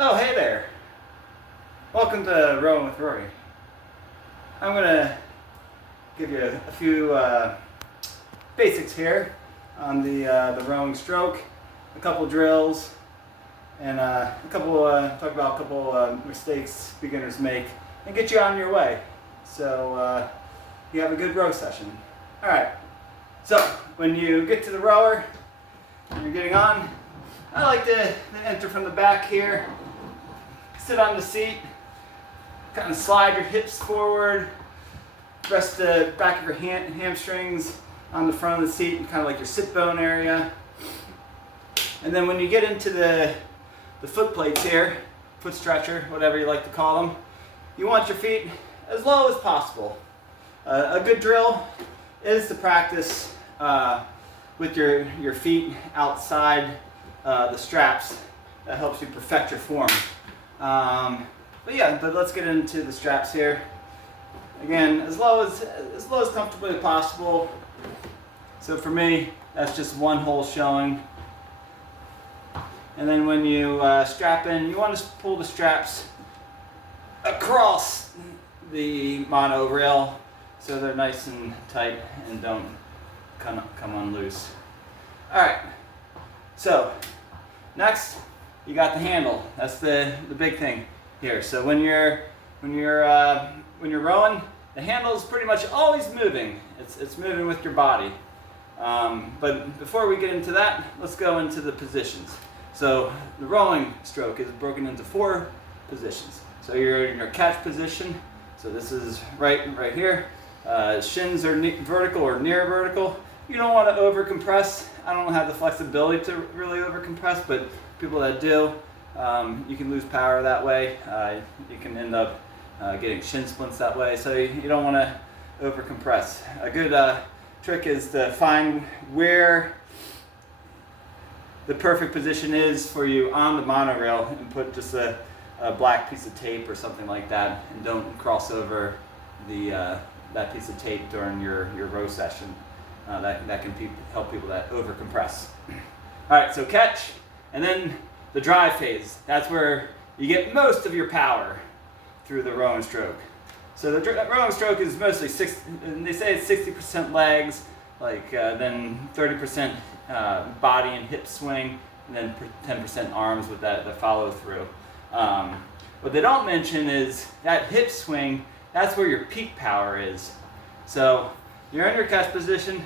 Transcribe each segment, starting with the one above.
Oh, hey there. Welcome to Rowing with Rory. I'm going to give you a few basics here on the rowing stroke, a couple drills, and talk about a couple mistakes beginners make, and get you on your way. So you have a good row session. All right. So when you get to the rower, and you're getting on, I like to enter from the back here. Sit on the seat, kind of slide your hips forward, rest the back of your hamstrings on the front of the seat, kind of like your sit bone area. And then when you get into the foot plates here, foot stretcher, whatever you like to call them, you want your feet as low as possible. A good drill is to practice with your feet outside the straps. That helps you perfect your form. But let's get into the straps here. Again, as low as comfortably as possible. So for me, that's just one hole showing. And then when you strap in, you want to pull the straps across the mono rail so they're nice and tight and don't come on loose. All right. So next, you got the handle. That's the big thing here. So when you're rowing, the handle is pretty much always moving. It's moving with your body. But before we get into that, let's go into the positions. So the rowing stroke is broken into 4 positions. So you're in your catch position. So this is right here. Shins are vertical or near vertical. You don't want to over compress. I don't have the flexibility to really over compress, but people that do, you can lose power that way. You can end up getting shin splints that way. So you don't want to over compress. A good trick is to find where the perfect position is for you on the monorail and put just a black piece of tape or something like that, and don't cross over that piece of tape during your row session. That can help people that over compress. All right, so catch, and then the drive phase. That's where you get most of your power through the rowing stroke. So the rowing stroke is mostly they say it's 60% legs, then 30% body and hip swing, and then 10% arms with that follow through. What they don't mention is that hip swing. That's where your peak power is. So you're in your catch position.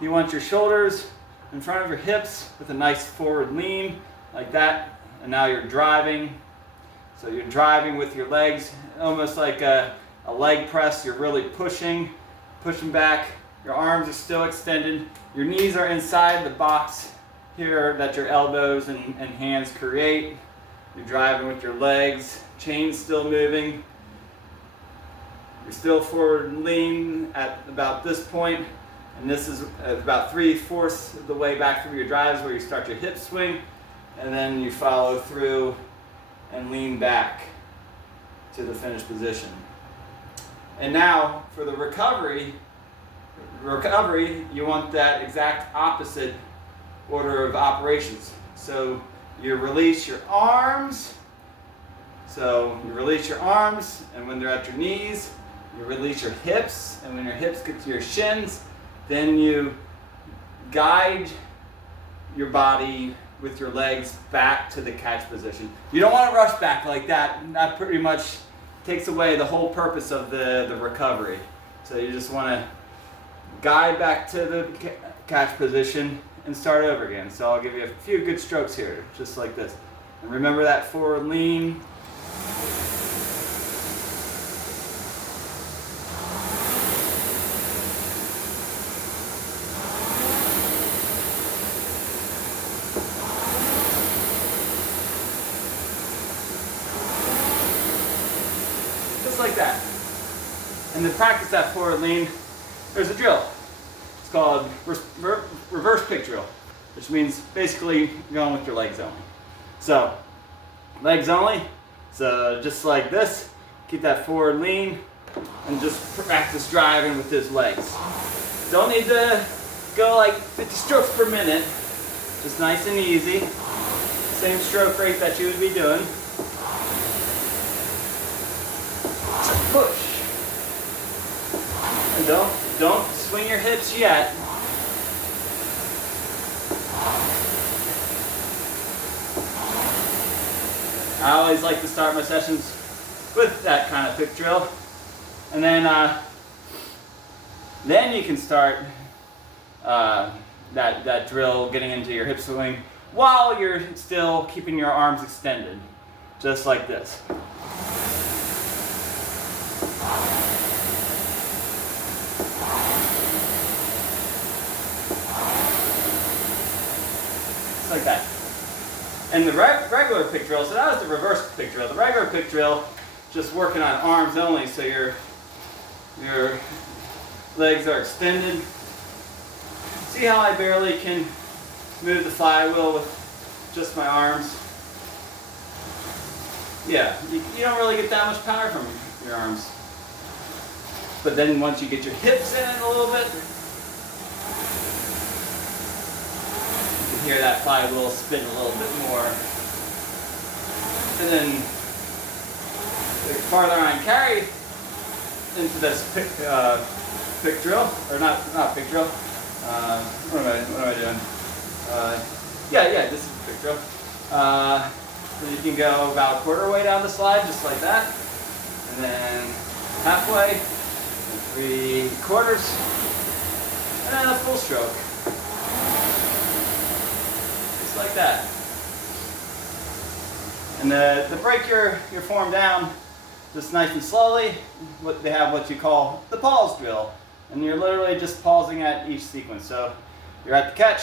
You want your shoulders in front of your hips with a nice forward lean like that. And now you're driving. So you're driving with your legs, almost like a leg press. You're really pushing back. Your arms are still extended. Your knees are inside the box here that your elbows and hands create. You're driving with your legs, chains still moving. You're still forward and lean at about this point, and this is about 3/4 of the way back through your drives where you start your hip swing, and then you follow through and lean back to the finished position. And now for the recovery, you want that exact opposite order of operations. So you release your arms. So you release your arms, and when they're at your knees, you release your hips, and when your hips get to your shins, then you guide your body with your legs back to the catch position. You don't want to rush back like that. That pretty much takes away the whole purpose of the recovery. So you just want to guide back to the catch position and start over again. So I'll give you a few good strokes here, just like this. And remember that forward lean. Just like that. And to practice that forward lean, there's a drill. It's called reverse pick drill, which means basically going with your legs only. So, legs only. So just like this, keep that forward lean, and just practice driving with those legs. Don't need to go like 50 strokes per minute. Just nice and easy. Same stroke rate that you would be doing. Push. And don't swing your hips yet. I always like to start my sessions with that kind of pick drill. And then you can start that drill getting into your hip swing while you're still keeping your arms extended, just like this. Just like that. And the regular pick drill, so that was the reverse pick drill. The regular pick drill, just working on arms only, so your legs are extended. See how I barely can move the flywheel with just my arms? Yeah, you don't really get that much power from your arms. But then once you get your hips in a little bit, you can hear that flywheel spin a little bit more. And then the farther I carry into this pick drill, or not pick drill. What am I doing? Yeah, this is pick drill. So you can go about a quarter way down the slide, just like that, and then halfway, 3/4, and then a full stroke, just like that. And to break your form down, just nice and slowly, they have what you call the pause drill. And you're literally just pausing at each sequence. So you're at the catch,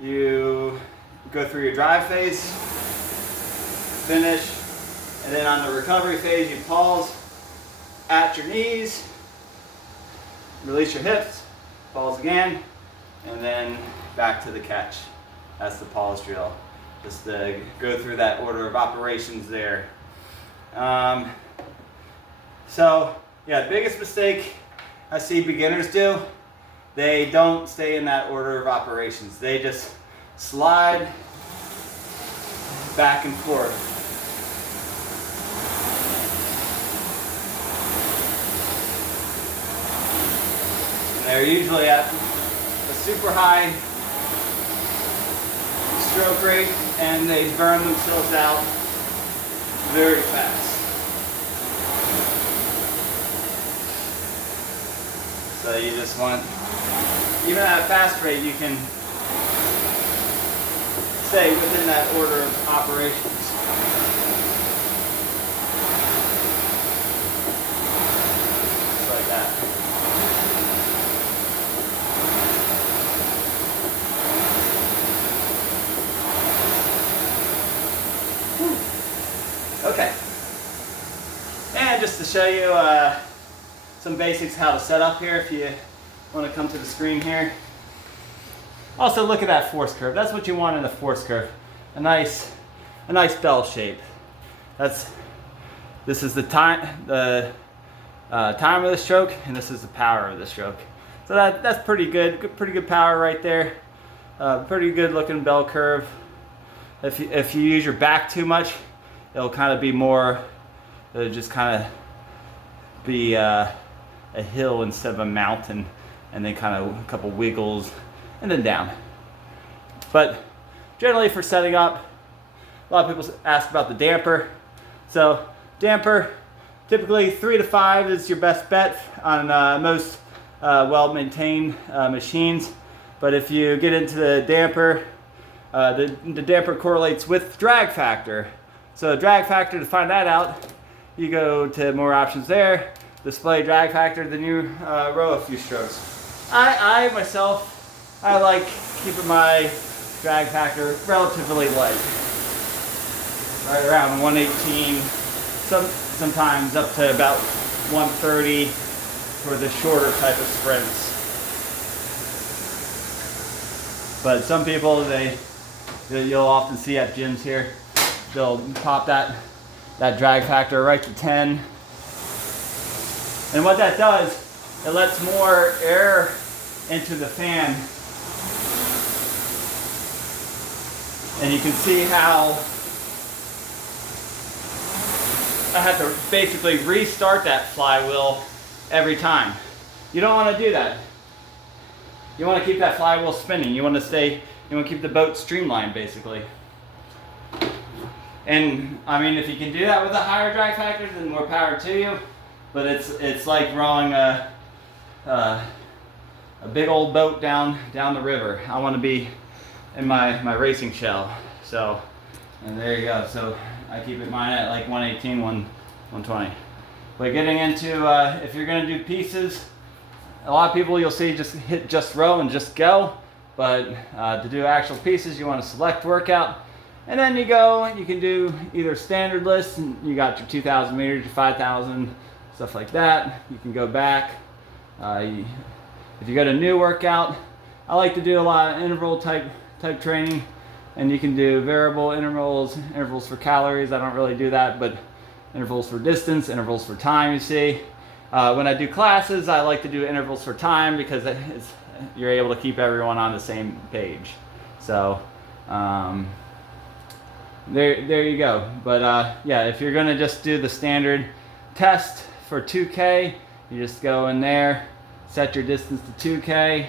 you go through your drive phase, finish, and then on the recovery phase you pause at your knees, release your hips, pause again, and then back to the catch. That's the pause drill. Just to go through that order of operations there. So yeah, biggest mistake I see beginners do, they don't stay in that order of operations. They just slide back and forth. And they're usually at a super high stroke rate and they burn themselves out very fast. So you just want, even at a fast rate, you can stay within that order of operations. Just like that. Okay. And just to show you some basics how to set up here if you want to come to the screen here. Also look at that force curve. That's what you want in a force curve. A nice bell shape. This is the time of the stroke, and this is the power of the stroke. So that's pretty good. Pretty good power right there. Pretty good looking bell curve. If you use your back too much, it'll kind of be more. It'll just kind of be a hill instead of a mountain, and then kind of a couple wiggles and then down. But generally for setting up, a lot of people ask about the damper. So damper, typically 3 to 5 is your best bet on most well-maintained machines. But if you get into the damper, the damper correlates with drag factor. So drag factor, to find that out, you go to more options there. Display drag factor, then you row a few strokes. I myself, I like keeping my drag factor relatively light. Right around 118, sometimes up to about 130 for the shorter type of sprints. But some people, you'll often see at gyms here, they'll pop that drag factor right to 10. And what that does, it lets more air into the fan. And you can see how I have to basically restart that flywheel every time. You don't want to do that. You want to keep that flywheel spinning. You want to keep the boat streamlined basically. And I mean, if you can do that with a higher drag factor, then more power to you. But it's like rowing a big old boat down the river. I want to be in my racing shell. So, and there you go. So I keep mine at like 118, 120. But getting into, if you're going to do pieces, a lot of people you'll see just hit just row and just go. But to do actual pieces, you want to select workout. And then you can do either standard lists, and you got your 2,000 meters, your 5,000, stuff like that. You can go back. If you go to new workout, I like to do a lot of interval type training, and you can do variable intervals for calories. I don't really do that, but intervals for distance, intervals for time, you see. When I do classes, I like to do intervals for time because you're able to keep everyone on the same page. So there you go. But yeah, if you're gonna just do the standard test for 2K, you just go in there, set your distance to 2K,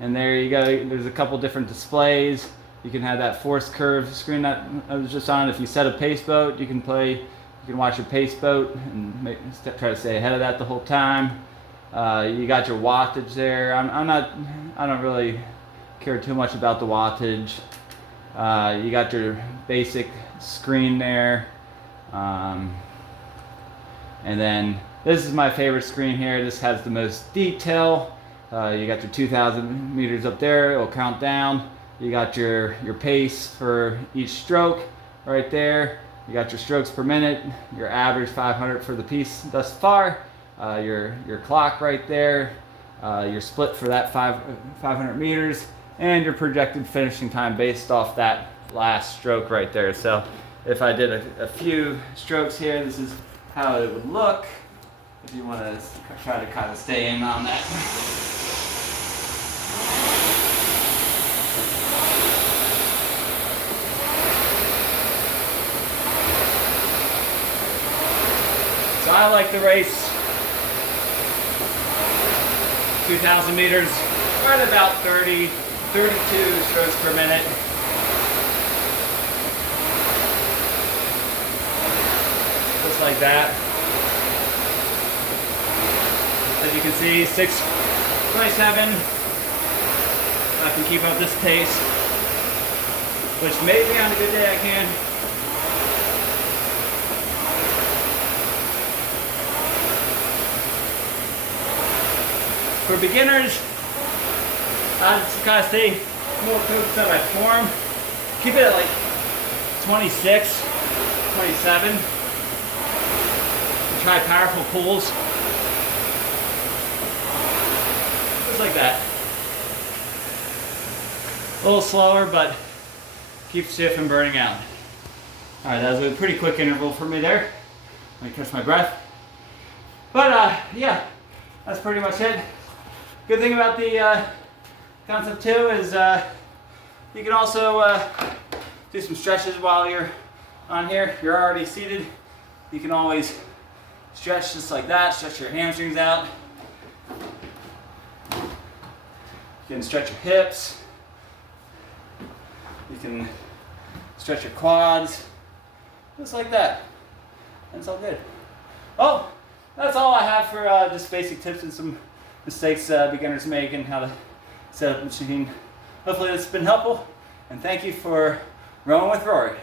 and there you go. There's a couple different displays. You can have that force curve screen that I was just on. If you set a pace boat, you can watch your pace boat and try to stay ahead of that the whole time. You got your wattage there. I don't really care too much about the wattage. You got your basic screen there. And then this is my favorite screen here. This has the most detail. You got your 2,000 meters up there. It'll count down. You got your pace for each stroke right there. You got your strokes per minute, your average 500 for the piece thus far, your clock right there, your split for that 500 meters, and your projected finishing time based off that last stroke right there. So if I did a few strokes here, this is how it would look if you want to try to kind of stay in on that. So I like to race 2,000 meters right about 32 strokes per minute. Just like that. As you can see, 6:27. I can keep up this pace, which maybe on a good day I can. For beginners, I just gotta stay more focused on my form. Keep it at like 26, 27. Try powerful pulls. Just like that. A little slower, but keeps you from burning out. All right, that was a pretty quick interval for me there. Let me catch my breath. But yeah, that's pretty much it. Good thing about the concept too is you can also do some stretches while you're on here. You're already seated. You can always stretch just like that. Stretch your hamstrings out. You can stretch your hips. You can stretch your quads. Just like that. That's all good. Oh, that's all I have for just basic tips and some mistakes beginners make and how to set up the machine. Hopefully this has been helpful, and thank you for rowing with Rory.